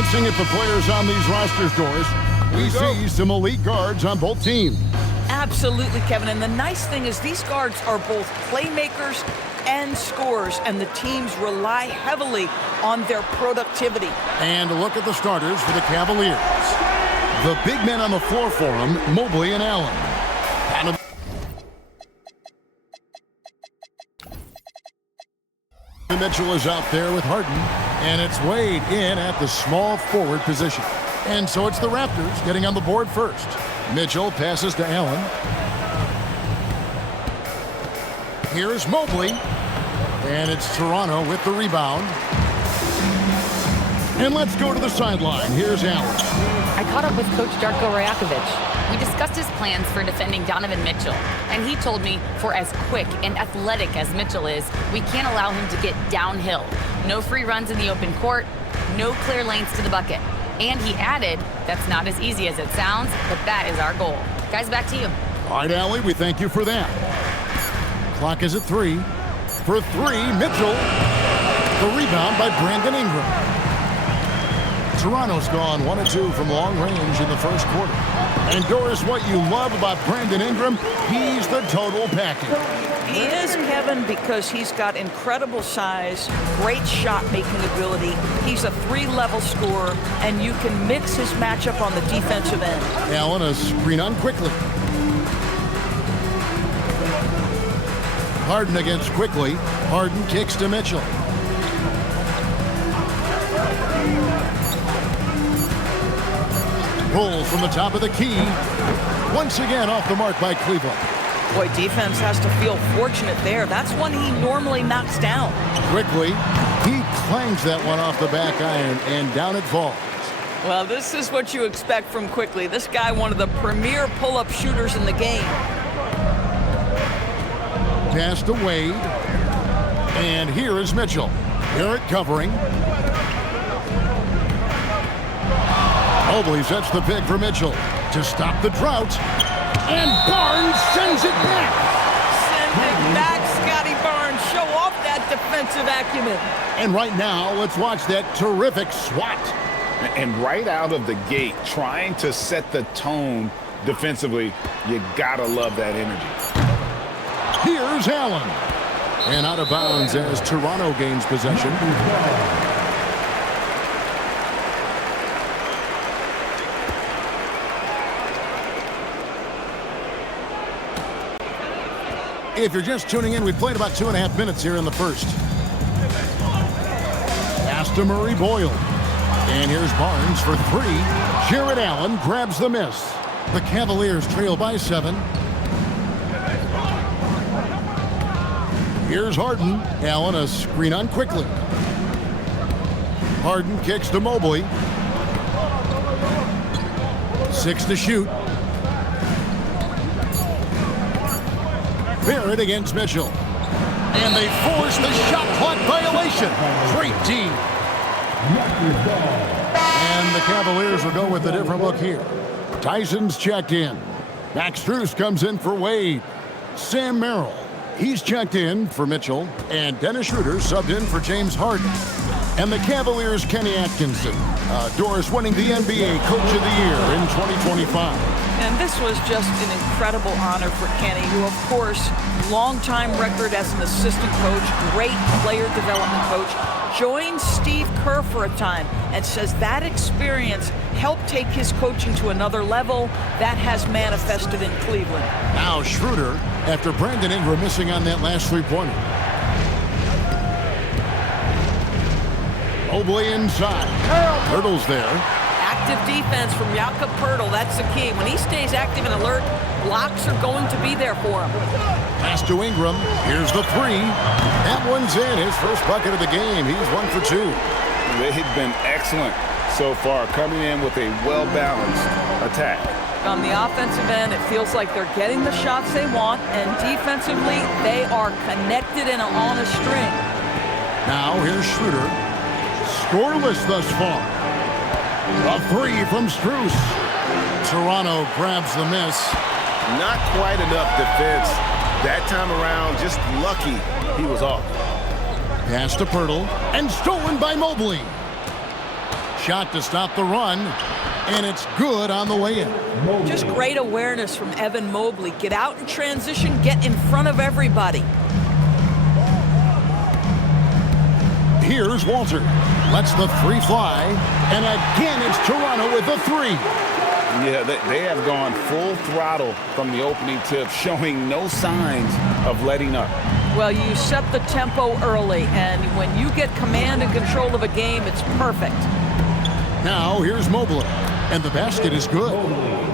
Glancing at the players on these rosters, Doris, we see some elite guards on both teams. Absolutely, Kevin. And the nice thing is these guards are both playmakers and scorers, and the teams rely heavily on their productivity. And look at the starters for the Cavaliers. The big men on the floor for them, Mobley and Allen. Mitchell is out there with Harden, and it's Wade in at the small forward position. And so it's the Raptors getting on the board first. Mitchell passes to Allen. Here's Mobley, and it's Toronto with the rebound. And let's go to the sideline. Here's Allen. I caught up with Coach Darko Rajakovic. We discussed his plans for defending Donovan Mitchell, and he told me for as quick and athletic as Mitchell is, we can't allow him to get downhill. No free runs in the open court, no clear lanes to the bucket. And he added, that's not as easy as it sounds, but that is our goal. Guys, back to you. All right, Allie, we thank you for that. Clock is at 3. For 3, Mitchell. The rebound by Brandon Ingram. Toronto's gone 1 of 2 from long range in the first quarter. And Doris, what you love about Brandon Ingram, he's the total package. He is, Kevin, because he's got incredible size, great shot-making ability. He's a 3-level scorer, and you can mix his matchup on the defensive end. Allen, a screen on quickly. Harden against Quickly. Harden kicks to Mitchell. Pulls from the top of the key. Once again off the mark by Cleveland. Boy, defense has to feel fortunate there. That's one he normally knocks down. Quickly, he clangs that one off the back iron, and down it falls. Well, this is what you expect from Quickly. This guy, one of the premier pull-up shooters in the game. Pass to Wade. And here is Mitchell. Garrett covering. Mobley sets the pick for Mitchell to stop the drought. And Barnes sends it back. Send it back, Scotty Barnes. Show off that defensive acumen. And right now, let's watch that terrific swat. And right out of the gate, trying to set the tone defensively, you gotta love that energy. Here's Allen. And out of bounds as Toronto gains possession. If you're just tuning in, we played about 2.5 minutes here in the first. Pass to Murray Boyle. And here's Barnes for 3. Jared Allen grabs the miss. The Cavaliers trail by 7. Here's Harden. Allen a screen on Quickly. Harden kicks to Mobley. 6 to shoot. Barrett against Mitchell. And they force the shot clock violation. Great team. And the Cavaliers will go with a different look here. Tyson's checked in. Max Strus comes in for Wade. Sam Merrill, he's checked in for Mitchell. And Dennis Schroeder subbed in for James Harden. And the Cavaliers' Kenny Atkinson. Doris winning the NBA Coach of the Year in 2025. And this was just an incredible honor for Kenny, who, of course, longtime record as an assistant coach, great player development coach, joined Steve Kerr for a time and says that experience helped take his coaching to another level. That has manifested in Cleveland. Now Schroeder, after Brandon Ingram missing on that last three-pointer. Mobley inside. Hurdles there. Active defense from Jakob Poeltl, that's the key. When he stays active and alert, blocks are going to be there for him. Pass to Ingram. Here's the 3. That one's in. His first bucket of the game. He's 1 for 2. They've been excellent so far, coming in with a well-balanced attack. On the offensive end, it feels like they're getting the shots they want, and defensively, they are connected and on a string. Now here's Schroeder. Scoreless thus far. A 3 from Strus. Toronto grabs the miss. Not quite enough defense. That time around, just lucky he was off. Pass to Poeltl, and stolen by Mobley. Shot to stop the run, and it's good on the way in. Just great awareness from Evan Mobley. Get out in transition, get in front of everybody. Here's Walter. Lets the three fly, and again it's Toronto with the three. Yeah, they have gone full throttle from the opening tip, showing no signs of letting up. Well, you set the tempo early, and when you get command and control of a game, it's perfect. Now here's Mobley, and the basket is good.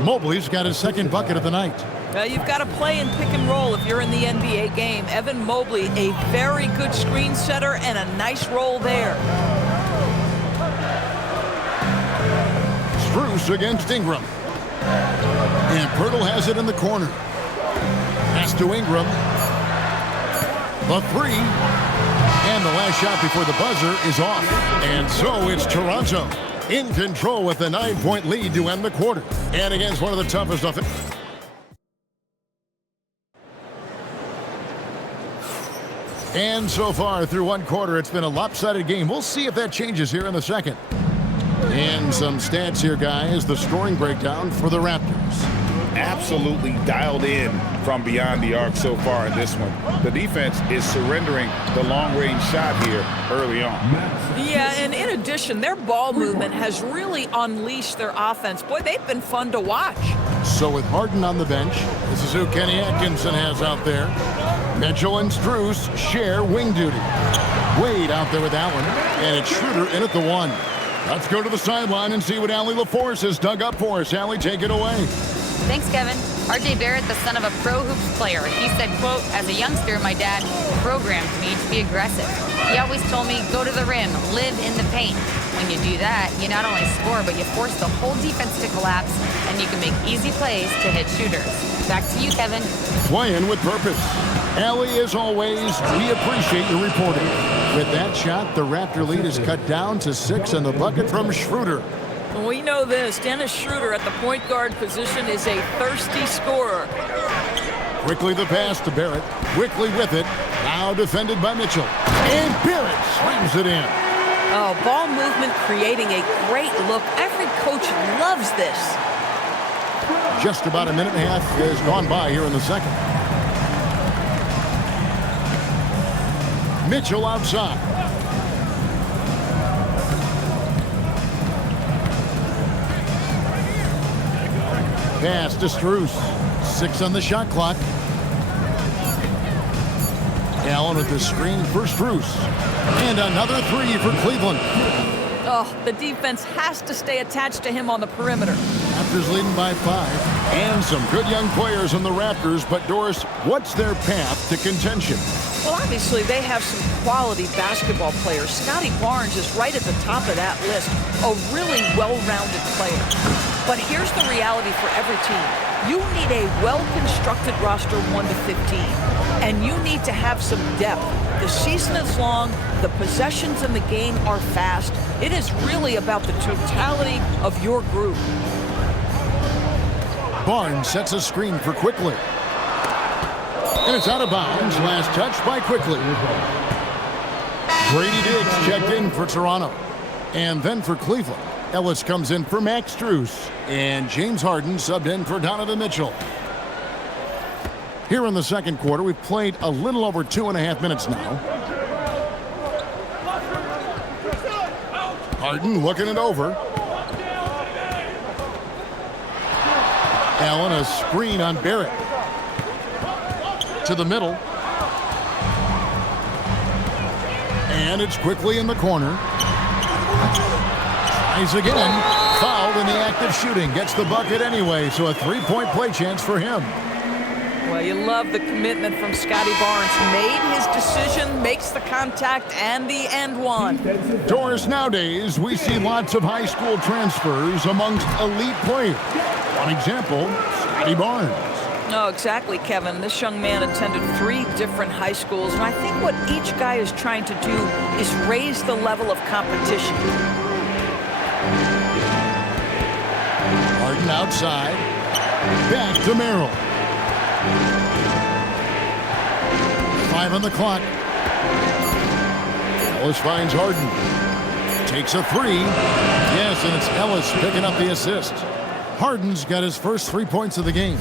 Mobley's got his second bucket of the night. You've got to play in pick and roll if you're in the NBA game. Evan Mobley, a very good screen setter and a nice roll there. Strus against Ingram. And Pirtle has it in the corner. Pass to Ingram. The three. And the last shot before the buzzer is off. And so it's Toronto in control with a 9-point lead to end the quarter. And against one of the toughest offenses. And so far through one quarter, it's been a lopsided game. We'll see if that changes here in the second. And some stats here, guys. The scoring breakdown for the Raptors. Absolutely dialed in from beyond the arc so far in this one. The defense is surrendering the long-range shot here early on. Yeah, and in addition, their ball movement has really unleashed their offense. Boy, they've been fun to watch. So with Harden on the bench, this is who Kenny Atkinson has out there. Mitchell and Strus share wing duty. Wade out there with Allen, and it's Schroeder in at the one. Let's go to the sideline and see what Allie LaForce has dug up for us. Allie, take it away. Thanks, Kevin. R.J. Barrett, the son of a pro hoops player. He said, quote, as a youngster, my dad programmed me to be aggressive. He always told me, go to the rim, live in the paint. When you do that, you not only score, but you force the whole defense to collapse, and you can make easy plays to hit shooters. Back to you, Kevin. Playing with purpose. Allie, as always, we appreciate your reporting. With that shot, the Raptor lead is cut down to 6, and the bucket from Schroeder. We know this. Dennis Schroeder at the point guard position is a thirsty scorer. Quickly the pass to Barrett. Quickly with it. Now defended by Mitchell. And Barrett slams it in. Oh, ball movement creating a great look. Every coach loves this. Just about a minute and a half has gone by here in the second. Mitchell outside. Pass to Strus. 6 on the shot clock. Allen with the screen for Strus. And another 3 for Cleveland. Oh, the defense has to stay attached to him on the perimeter. Raptors leading by 5. And some good young players in the Raptors. But, Doris, what's their path to contention? Well, obviously, they have some quality basketball players. Scotty Barnes is right at the top of that list. A really well-rounded player. But here's the reality for every team. You need a well-constructed roster 1 to 15. And you need to have some depth. The season is long. The possessions in the game are fast. It is really about the totality of your group. Barnes sets a screen for Quickly. And it's out of bounds. Last touch by Quickly. Grady Diggs checked in for Toronto. And then for Cleveland, Ellis comes in for Max Strus. And James Harden subbed in for Donovan Mitchell. Here in the second quarter, we've played a little over 2.5 minutes now. Harden looking it over. Allen, a screen on Barrett. To the middle. And it's Quickly in the corner. Tries again. Fouled in the act of shooting. Gets the bucket anyway, so a 3-point play chance for him. Well, you love the commitment from Scotty Barnes. Made his decision, makes the contact, and the end one. Doris, nowadays, we see lots of high school transfers amongst elite players. One example, Scotty Barnes. No, exactly, Kevin. This young man attended 3 different high schools, and I think what each guy is trying to do is raise the level of competition. Harden outside. Back to Merrill. 5 on the clock. Ellis finds Harden. Takes a three. Yes, and it's Ellis picking up the assist. Harden's got his first 3 points of the game.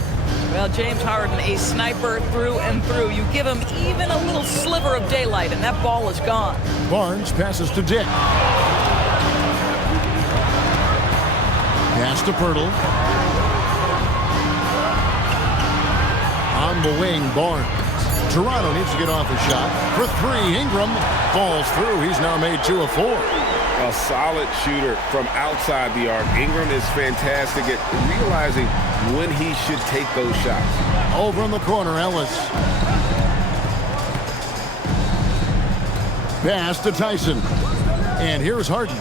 Well, James Harden, a sniper through and through. You give him even a little sliver of daylight, and that ball is gone. Barnes passes to Dick. Pass to Pirtle. On the wing, Barnes. Toronto needs to get off a shot. For three, Ingram falls through. He's now made 2 of 4. A solid shooter from outside the arc. Ingram is fantastic at realizing when he should take those shots. Over in the corner, Ellis. Pass to Tyson. And here's Harden.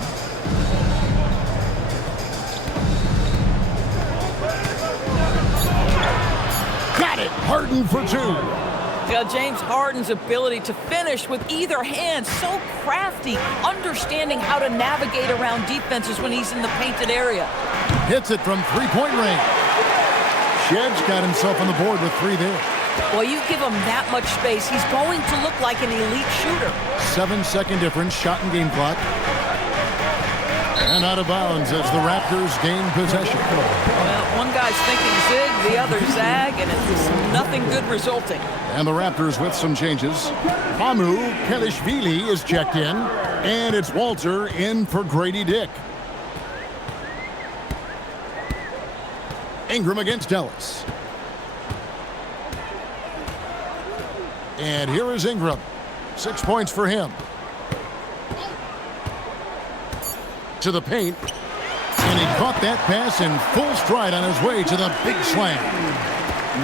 Got it. Harden for 2. James Harden's ability to finish with either hand, so crafty, understanding how to navigate around defenses when he's in the painted area. Hits it from three-point range. Shed's got himself on the board with 3 there. Well, you give him that much space, he's going to look like an elite shooter. 7-second difference, shot and game clock. And out of bounds as the Raptors gain possession. Well, one guy's thinking zig, the other zag, and it's nothing good resulting. And the Raptors with some changes. Hamu Pelishvili is checked in, and it's Walter in for Grady Dick. Ingram against Ellis. And here is Ingram. 6 points for him. To the paint. And he caught that pass in full stride on his way to the big slam.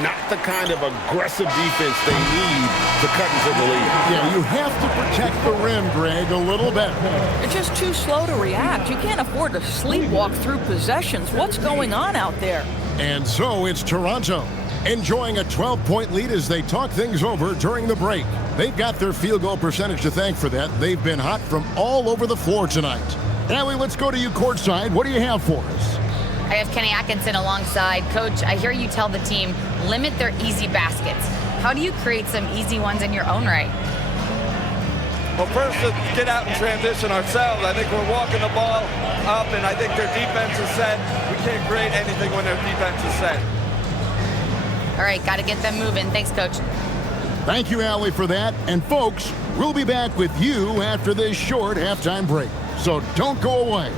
Not the kind of aggressive defense they need to cut into the lead. Yeah, you have to protect the rim, Greg, a little better. You're just too slow to react. You can't afford to sleepwalk through possessions. What's going on out there? And so it's Toronto, enjoying a 12-point lead as they talk things over during the break. They've got their field goal percentage to thank for that. They've been hot from all over the floor tonight. Allie, let's go to you courtside. What do you have for us? I have Kenny Atkinson alongside. Coach, I hear you tell the team, limit their easy baskets. How do you create some easy ones in your own right? Well, first, let's get out and transition ourselves. I think we're walking the ball up, and I think their defense is set. We can't create anything when their defense is set. All right, got to get them moving. Thanks, Coach. Thank you, Allie, for that. And, folks, we'll be back with you after this short halftime break. So don't go away.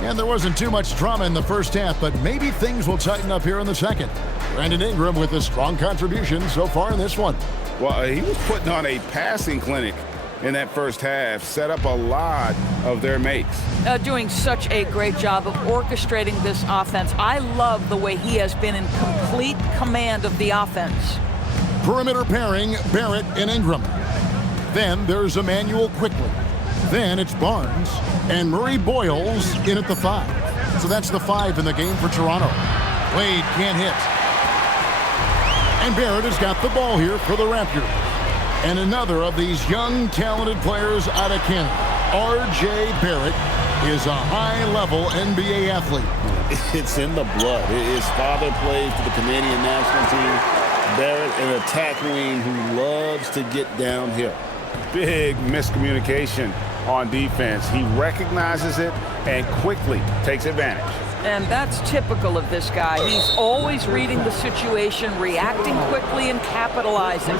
And there wasn't too much drama in the first half, but maybe things will tighten up here in the second. Brandon Ingram with a strong contribution so far in this one. Well, he was putting on a passing clinic in that first half, set up a lot of their makes. Doing such a great job of orchestrating this offense. I love the way he has been in complete command of the offense. Perimeter pairing, Barrett and Ingram. Then there's Emmanuel Quickly. Then it's Barnes and Murray Boyles in at the 5. So that's the 5 in the game for Toronto. Wade can't hit. And Barrett has got the ball here for the Raptors. And another of these young, talented players out of Canada, R.J. Barrett, is a high-level NBA athlete. It's in the blood. His father plays for the Canadian national team. Barrett, an attack wing who loves to get downhill. Big miscommunication on defense. He recognizes it and quickly takes advantage. And that's typical of this guy. He's always reading the situation, reacting quickly, and capitalizing.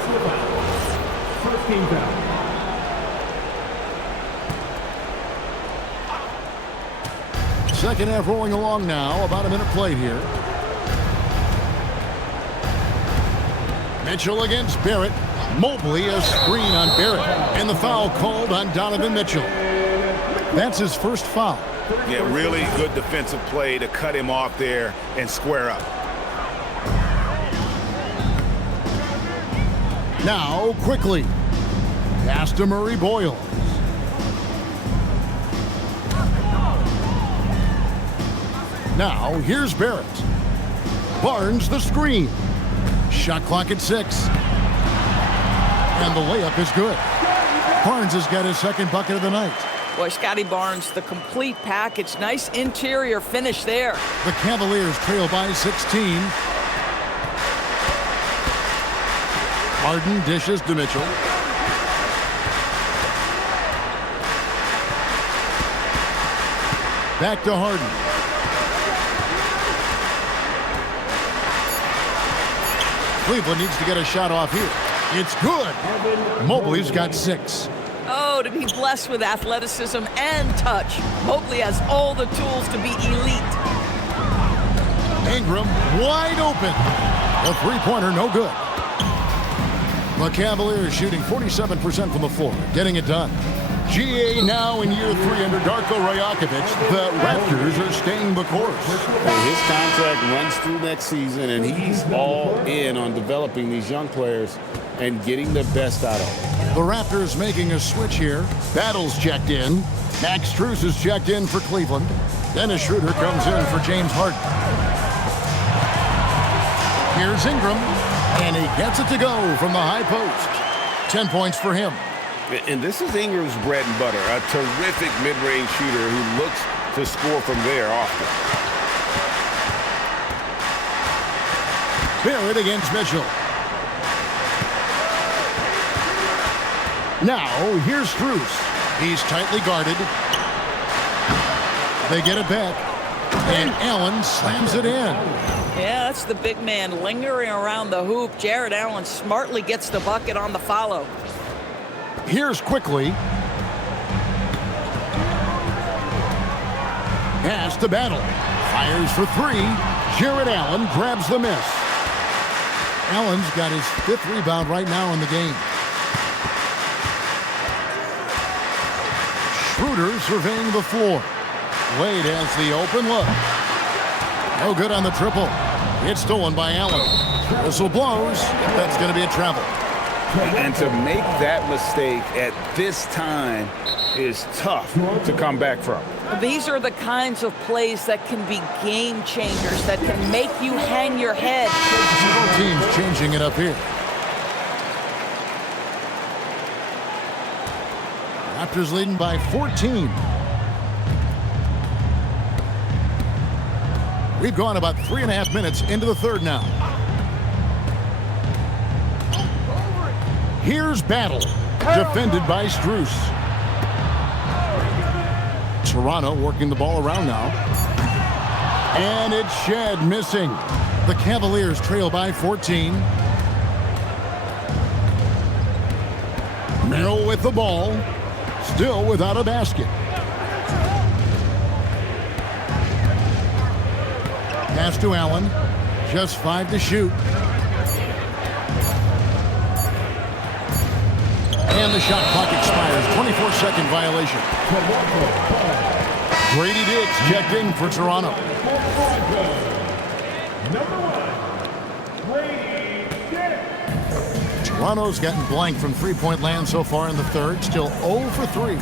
Second half rolling along now. About a minute played here. Mitchell against Barrett. Mobley a screen on Barrett. And the foul called on Donovan Mitchell. That's his first foul. Yeah, really good defensive play to cut him off there and square up. Now, quickly. Pass to Murray Boyle. Now, here's Barrett. Barnes the screen. Shot clock at 6. And the layup is good. Barnes has got his second bucket of the night. Boy, Scotty Barnes, the complete package. Nice interior finish there. The Cavaliers trail by 16. Harden dishes to Mitchell. Back to Harden. Cleveland needs to get a shot off here. It's good. Mobley's got 6. Oh, to be blessed with athleticism and touch. Mobley has all the tools to be elite. Ingram wide open. A three-pointer, no good. The Cavaliers shooting 47% from the floor, getting it done. GA now in year 3 under Darko Rajakovic. The Raptors are staying the course. His contract runs through next season, and he's all in on developing these young players and getting the best out of them. The Raptors making a switch here. Battle's checked in. Max Strus is checked in for Cleveland. Dennis Schroeder comes in for James Harden. Here's Ingram, and he gets it to go from the high post. 10 points for him. And this is Ingram's bread and butter, a terrific mid-range shooter who looks to score from there often. Barrett against Mitchell. Now, here's Strus. He's tightly guarded. They get it back, and Allen slams it in. Yeah, that's the big man lingering around the hoop. Jared Allen smartly gets the bucket on the follow. Here's quickly. Pass to Battle. Fires for 3. Jared Allen grabs the miss. Allen's got his 5th rebound right now in the game. Schroeder surveying the floor. Wade has the open look. No good on the triple. It's stolen by Allen. Whistle blows. That's going to be a travel. And to make that mistake at this time is tough to come back from. These are the kinds of plays that can be game changers, that can make you hang your head. Both teams changing it up here. Raptors leading by 14. We've gone about 3.5 minutes into the third now. Here's Battle, defended by Strus. Toronto working the ball around now. And it's Shed missing. The Cavaliers trail by 14. Merrill with the ball, still without a basket. Pass to Allen, just 5 to shoot. And the shot clock expires. 24-second violation. Grady Diggs checked in for Toronto. Toronto's gotten blank from three-point land so far in the third. Still 0 for 3.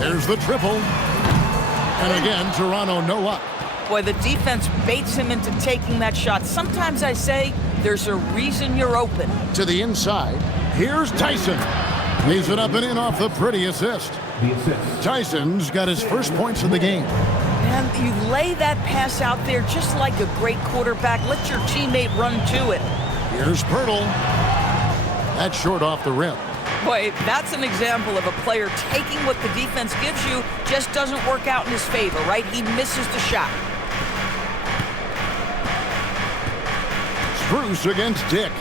There's the triple. And again, Toronto no luck. Boy, the defense baits him into taking that shot. Sometimes I say there's a reason you're open. To the inside. Here's Tyson. Leaves it up and in off the pretty assist. Tyson's got his first points of the game. And you lay that pass out there just like a great quarterback. Let your teammate run to it. Here's Pirtle. That's short off the rim. Boy, that's an example of a player taking what the defense gives you, just doesn't work out in his favor, right? He misses the shot. Strus against Dick.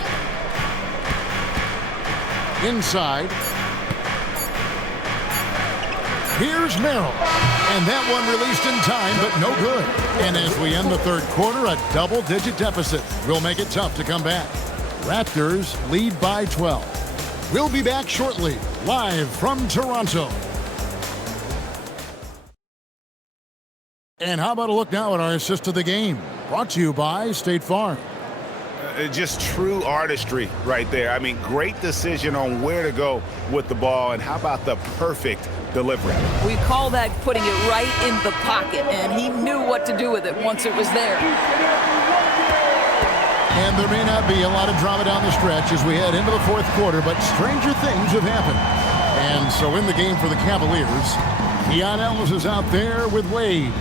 Inside. Here's Merrill. And that one released in time, but no good. And as we end the third quarter, a double-digit deficit will make it tough to come back. Raptors lead by 12. We'll be back shortly, live from Toronto. And how about a look now at our assist of the game? Brought to you by State Farm. Just true artistry right there. I mean, great decision on where to go with the ball, and how about the perfect delivery? We call that putting it right in the pocket, and he knew what to do with it once it was there. And there may not be a lot of drama down the stretch as we head into the fourth quarter, but stranger things have happened. And so in the game for the Cavaliers, Keon Ellis is out there with Wade.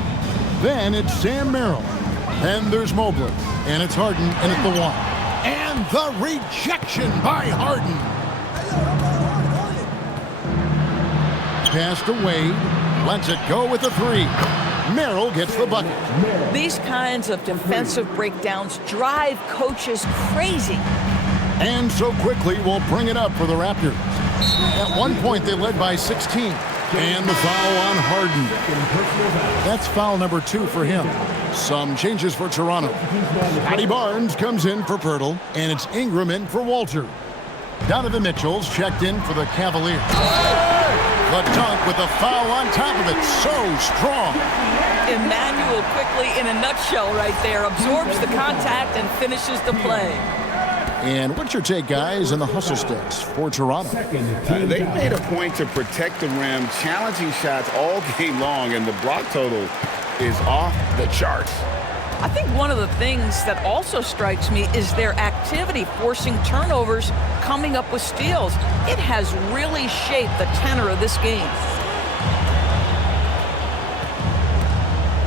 Then it's Sam Merrill. Then there's Mobley. And it's Harden in at the 1. And the rejection by Harden. Pass to Wade. Lets it go with the 3. Merrill gets the bucket. These kinds of defensive breakdowns drive coaches crazy. And so quickly we'll bring it up for the Raptors. At one point they led by 16. And the foul on Harden. That's foul number 2 for him. Some changes for Toronto. Scotty Barnes comes in for Pirtle, and it's Ingram in for Walter. Donovan Mitchell's checked in for the Cavaliers. The dunk with the foul on top of it. So strong. Emmanuel quickly, in a nutshell right there, absorbs the contact and finishes the play. And what's your take, guys, on the hustle sticks for Toronto? They made a point to protect the rim, challenging shots all game long, and the block total is off the charts. I think one of the things that also strikes me is their activity, forcing turnovers, coming up with steals. It has really shaped the tenor of this game.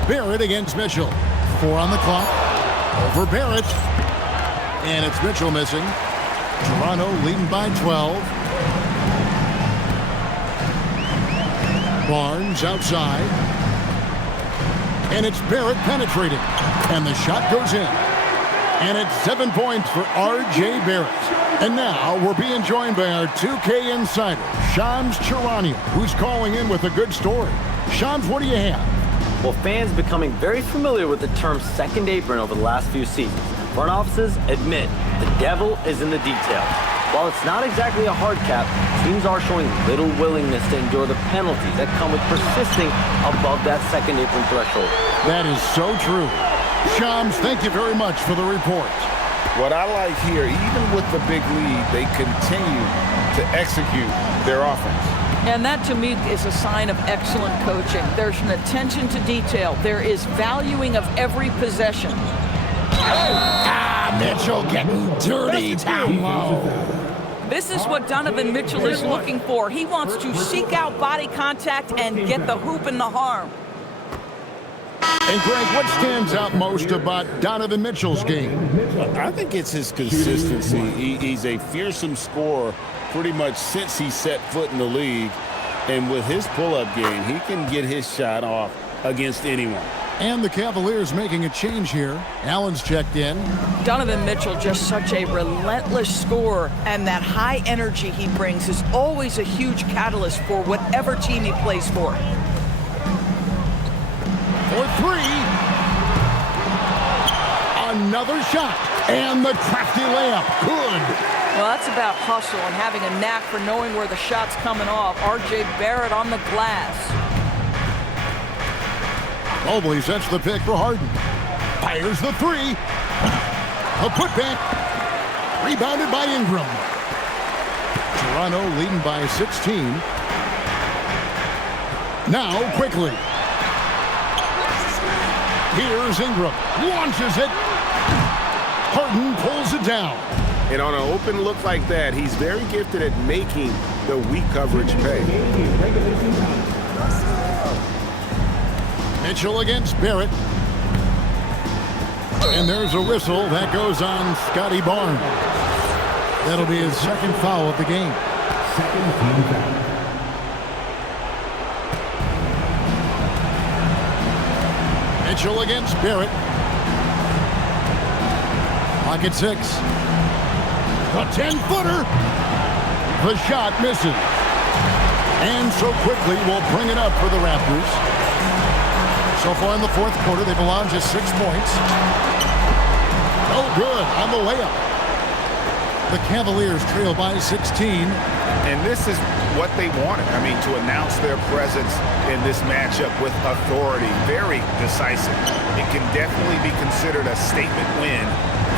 Barrett against Mitchell. 4 on the clock. Over Barrett. And it's Mitchell missing. Toronto leading by 12. Barnes outside. And it's Barrett penetrating. And the shot goes in. And it's 7 points for R.J. Barrett. And now we're being joined by our 2K insider, Shams Charania, who's calling in with a good story. Shams, what do you have? Well, fans becoming very familiar with the term second apron over the last few seasons. Front offices admit the devil is in the details. While it's not exactly a hard cap, teams are showing little willingness to endure the penalties that come with persisting above that second apron threshold. That is so true. Shams, thank you very much for the report. What I like here, even with the big lead, they continue to execute their offense. And that, to me, is a sign of excellent coaching. There's an attention to detail. There is valuing of every possession. Mitchell getting dirty down low. This is what Donovan Mitchell is looking for. He wants to seek out body contact and get the hoop in the harm. And Greg, what stands out most about Donovan Mitchell's game? I think it's his consistency. He's a fearsome scorer pretty much since he set foot in the league. And with his pull-up game, he can get his shot off against anyone. And the Cavaliers making a change here. Allen's checked in. Donovan Mitchell, just such a relentless scorer, and that high energy he brings is always a huge catalyst for whatever team he plays for. For 3. Another shot. And the crafty layup. Good. Well, that's about hustle and having a knack for knowing where the shot's coming off. R.J. Barrett on the glass. Mobley sets the pick for Harden. Fires the 3. A putback. Rebounded by Ingram. Toronto leading by 16. Now quickly. Here's Ingram. Launches it. Harden pulls it down. And on an open look like that, he's very gifted at making the weak coverage pay. Mitchell against Barrett. And there's a whistle that goes on Scotty Barnes. That'll be his second foul of the game. Mitchell against Barrett. Clock at 6. A 10-footer. The shot misses. And so quickly we'll bring it up for the Raptors. So far in the fourth quarter, they've allowed just 6 points. Oh, good on the layup. The Cavaliers trail by 16. And this is what they wanted. I mean, to announce their presence in this matchup with authority. Very decisive. It can definitely be considered a statement win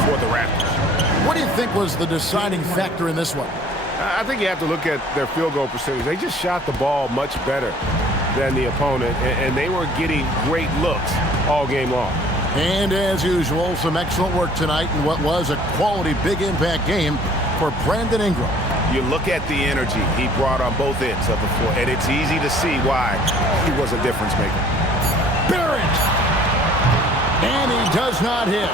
for the Raptors. What do you think was the deciding factor in this one? I think you have to look at their field goal percentage. They just shot the ball much better than the opponent, and they were getting great looks all game long. And as usual, some excellent work tonight in what was a quality big impact game for Brandon Ingram. You look at the energy he brought on both ends of the floor, and it's easy to see why he was a difference maker. Barrett! And he does not hit.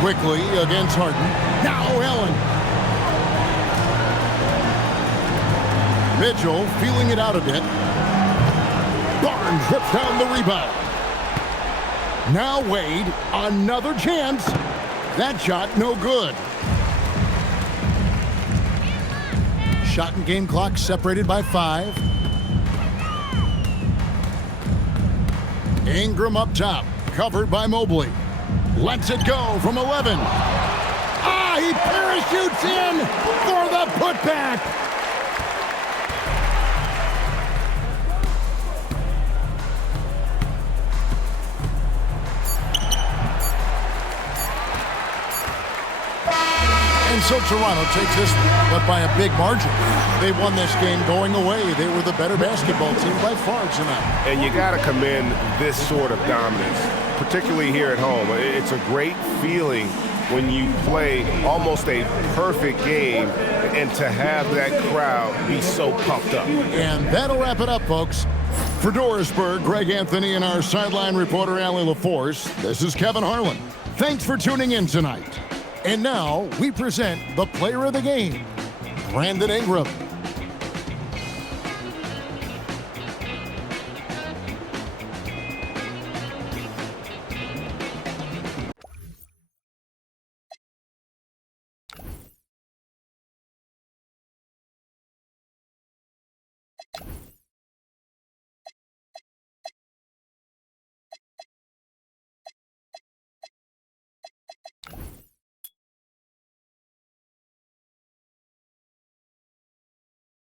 Quickly against Harden. Now Allen. Mitchell feeling it out a bit. Barnes rips down the rebound. Now Wade, another chance. That shot no good. Shot and game clock separated by 5. Ingram up top, covered by Mobley. Lets it go from 11. He parachutes in for the putback. And so Toronto takes this one, but by a big margin. They won this game going away. They were the better basketball team by far tonight. And you got to commend this sort of dominance, particularly here at home. It's a great feeling when you play almost a perfect game and to have that crowd be so pumped up. And that'll wrap it up, folks. For Dorisburg, Greg Anthony and our sideline reporter, Allie LaForce, this is Kevin Harlan. Thanks for tuning in tonight. And now we present the player of the game, Brandon Ingram.